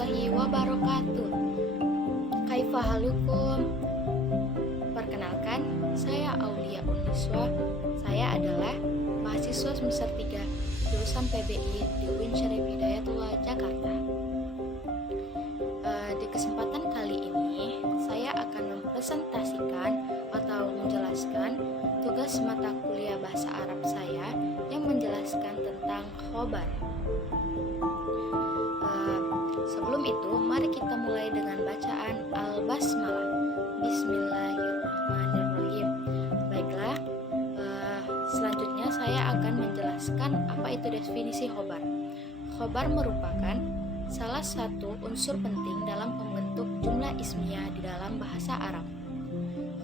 warahmatullahi wabarakatuh. Kaifa halukum? Perkenalkan, saya Aulia Uniswa. Saya adalah mahasiswa semester 3 jurusan PBI di UIN Syarif Hidayatullah Jakarta. Di kesempatan kali ini, saya akan mempresentasikan atau menjelaskan tugas mata kuliah bahasa Arab saya yang menjelaskan tentang khobar. Sebelum itu, mari kita mulai dengan bacaan Al-Basmalah. Bismillahirrahmanirrahim. Baiklah, selanjutnya saya akan menjelaskan apa itu definisi khobar. Khobar merupakan salah satu unsur penting dalam pembentuk jumlah ismiyah di dalam bahasa Arab.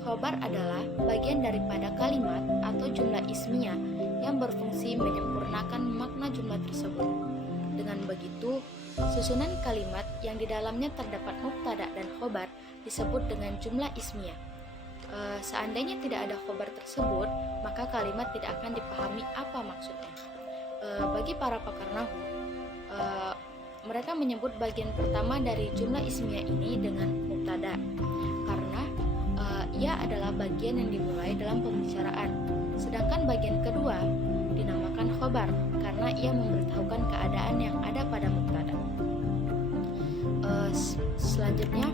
Khobar adalah bagian daripada kalimat atau jumlah ismiyah yang berfungsi menyempurnakan makna jumlah tersebut. Dengan begitu, susunan kalimat yang di dalamnya terdapat mubtada dan khobar disebut dengan jumlah ismiyah. Seandainya tidak ada khobar tersebut, maka kalimat tidak akan dipahami apa maksudnya. Bagi para pakar nahwu, mereka menyebut bagian pertama dari jumlah ismiyah ini dengan mubtada karena ia adalah bagian yang dimulai dalam pembicaraan. Sedangkan bagian kedua dinamakan khobar karena ia memberitahukan keadaan yang ada pada mubtada. Selanjutnya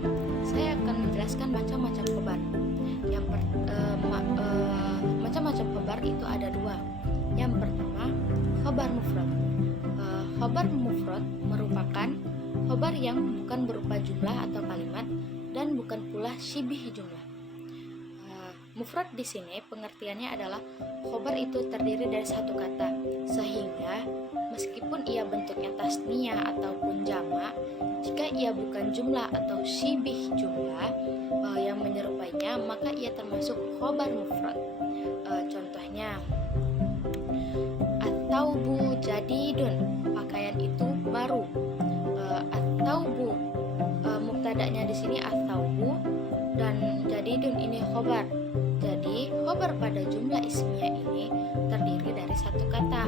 saya akan menjelaskan macam-macam khobar. Macam-macam khobar itu ada dua. Yang pertama, khobar mufrad. Khobar mufrad merupakan khobar yang bukan berupa jumlah atau kalimat dan bukan pula syibih jumlah. Mufrad di sini pengertiannya adalah khobar itu terdiri dari satu kata, sehingga meskipun ia bentuknya tasniyah ataupun jamak, jika ia bukan jumlah atau syibih jumlah yang menyerupainya, maka ia termasuk khobar mufrad. Contohnya, at-taubu jadidun, pakaian itu baru. At-taubu mubtada'nya di sini at-taubu dan jadidun ini khobar. Jadi khobar pada jumlah ismiyah ini terdiri dari satu kata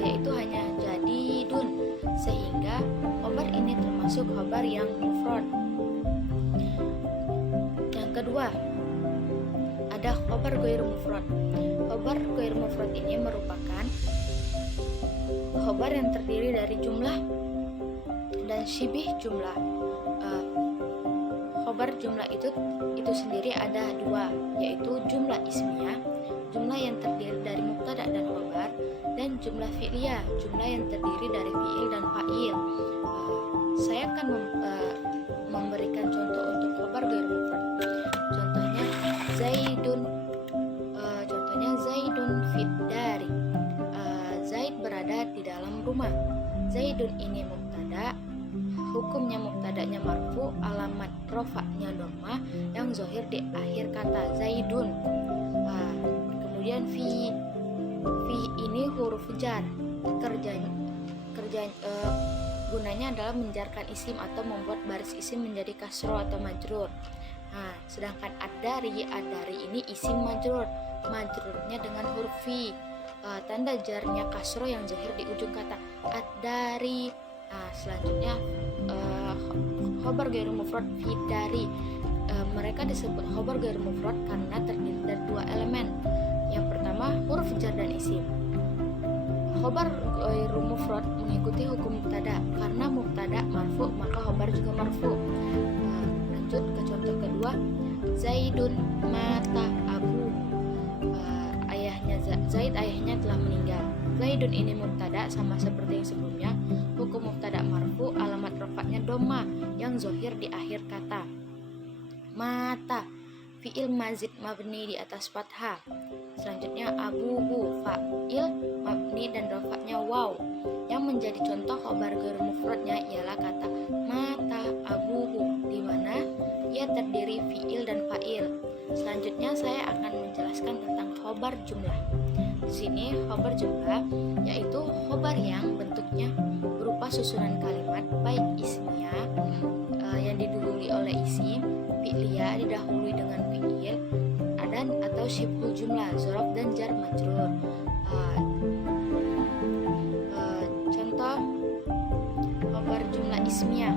yaitu hanya jadidun, sehingga khobar ini termasuk khobar yang mufrad. Yang kedua, ada khobar ghairu mufrad. Khobar ghairu mufrad ini merupakan khobar yang terdiri dari jumlah dan syibih jumlah. Khobar jumlah itu sendiri ada dua, yaitu jumlah ismiyah, jumlah yang terdiri dari mubtada dan khobar, dan jumlah fi'liyah, jumlah yang terdiri dari fi'il dan fa'il. Saya akan memberikan contoh untuk khobar ghairu mufrad. Contohnya Zaidun fid dari. Zaid berada di dalam rumah. Zaidun ini mubtada, hukumnya mubtadanya marfu, alamat rofa'nya dhammah yang zahir di akhir kata Zaidun. Kemudian fi ini huruf jar. Gunanya adalah menjarkan isim atau membuat baris isim menjadi kasroh atau majrur. Sedangkan ad-dari ini isim majrurnya dengan huruf fi. Tanda jarnya kasroh yang zahir di ujung kata ad-dari. Selanjutnya khobar ghairu mufrad fi dari. Mereka disebut khobar ghairu mufrad karena terdiri dari dua elemen. Yang pertama, huruf jar dan isim. Khobar ghairu mufrad mengikuti hukum mubtada. Karena mubtada marfu, maka khobar juga marfu. Lanjut ke contoh kedua, Zaidun mata abu. Zaid ayahnya telah meninggal. Zaidun ini mubtada sama seperti yang sebelumnya. Hukum mubtada marfu, alamat rafa'nya dhammah yang zahir di akhir kata. Mata fi'il mazid mabni di atas fathah. Selanjutnya abuhu fa'il mabni dan rafa'nya waw. Yang menjadi contoh khobar ghairu mufradnya ialah kata mata abuhu, di mana ia terdiri fi'il dan fa'il. Selanjutnya saya akan menjelaskan tentang khobar jumlah. Di sini khobar jumlah yaitu khobar yang bentuknya berupa susunan kalimat baik ismiyah yang didahului oleh isim, fi'liyah didahului dengan fi'il, dan atau syibhul jumlah, dzaraf dan jar majrur. Contoh khobar jumlah ismiyah.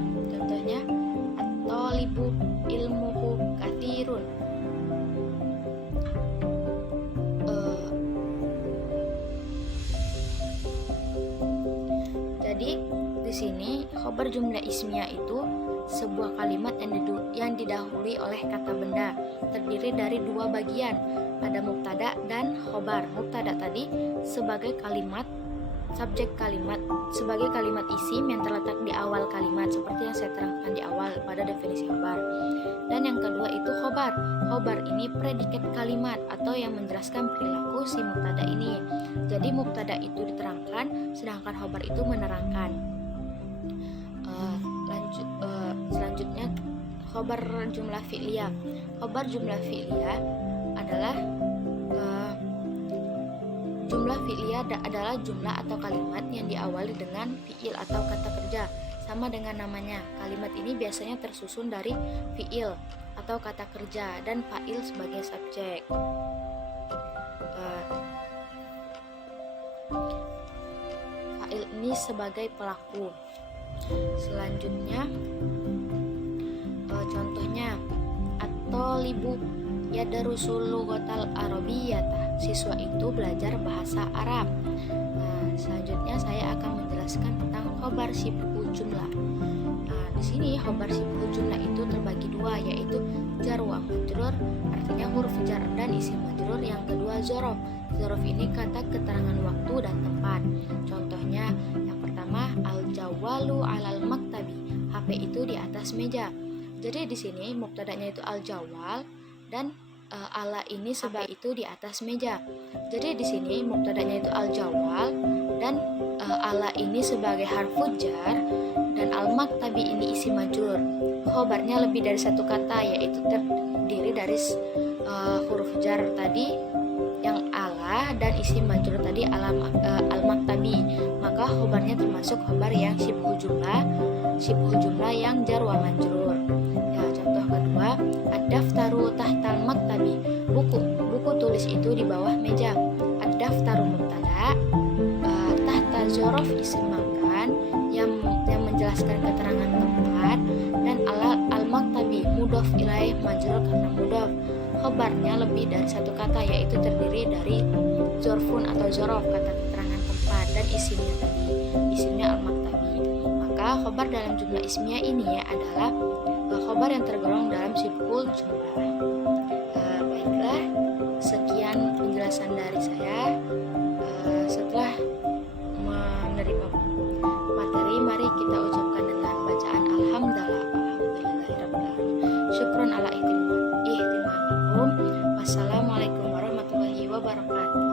Khobar jumlah ismiyah itu sebuah kalimat yang didahului oleh kata benda, terdiri dari dua bagian, ada mubtada dan khobar. Mubtada tadi sebagai kalimat subjek kalimat, sebagai kalimat isim yang terletak di awal kalimat seperti yang saya terangkan di awal pada definisi khobar. Dan yang kedua itu khobar. Khobar ini predikat kalimat atau yang menjelaskan perilaku si mubtada ini. Jadi mubtada itu diterangkan, sedangkan khobar itu menerangkan. Selanjutnya khobar jumlah fi'liyah. Khobar jumlah fi'liyah adalah jumlah fi'liyah adalah jumlah atau kalimat yang diawali dengan fi'il atau kata kerja. Sama dengan namanya, kalimat ini biasanya tersusun dari fi'il atau kata kerja dan fa'il sebagai subjek. Fa'il ini sebagai pelaku. Selanjutnya contohnya at-thalibu yadrusul lughatal arabiyyah. Siswa itu belajar bahasa Arab. Selanjutnya saya akan menjelaskan tentang khobar sibhu jumlah. Di sini khobar sibhu jumlah itu terbagi dua, yaitu jar wa majrur, artinya huruf jar dan isim majrur. Yang kedua zorof. Zorof ini kata keterangan waktu dan tempat. Contohnya yang pertama al-jawalu alal maktabi. HP itu di atas meja. Jadi di sini mubtadanya itu al-jawal dan ala ini sebagai itu di atas meja. Jadi di sini mubtadanya itu al-jawal dan ala ini sebagai harfu jar dan al-maktabi ini isim majrur. Khobarnya lebih dari satu kata, yaitu terdiri dari huruf jar tadi yang ala dan isim majrur tadi al-maktabi. Maka khobarnya termasuk khobar yang sibhu jumlah yang jar wa majrur. Ya, contoh kedua, ad-daftaru tahtal maktabi. Buku tulis itu di bawah meja. Ad-daftaru mubtada, tahta zorof isim makan yang menjelaskan keterangan tempat, dan al-maktabi mudhof ilaih majrur karena mudhof. Khobarnya lebih dari satu kata, yaitu terdiri dari zorfun atau zorof, kata keterangan tempat, dan isimnya al-maktabi. Maka khobar dalam jumlah ismiyah ini adalah khobar yang tergolong dalam sibhul jumlah. Baiklah, sekian penjelasan dari saya. Setelah menerima materi, mari kita ucapkan dengan bacaan alhamdulillahirabbil syukron ala ihtimamikum. Wassalamualaikum warahmatullahi wabarakatuh.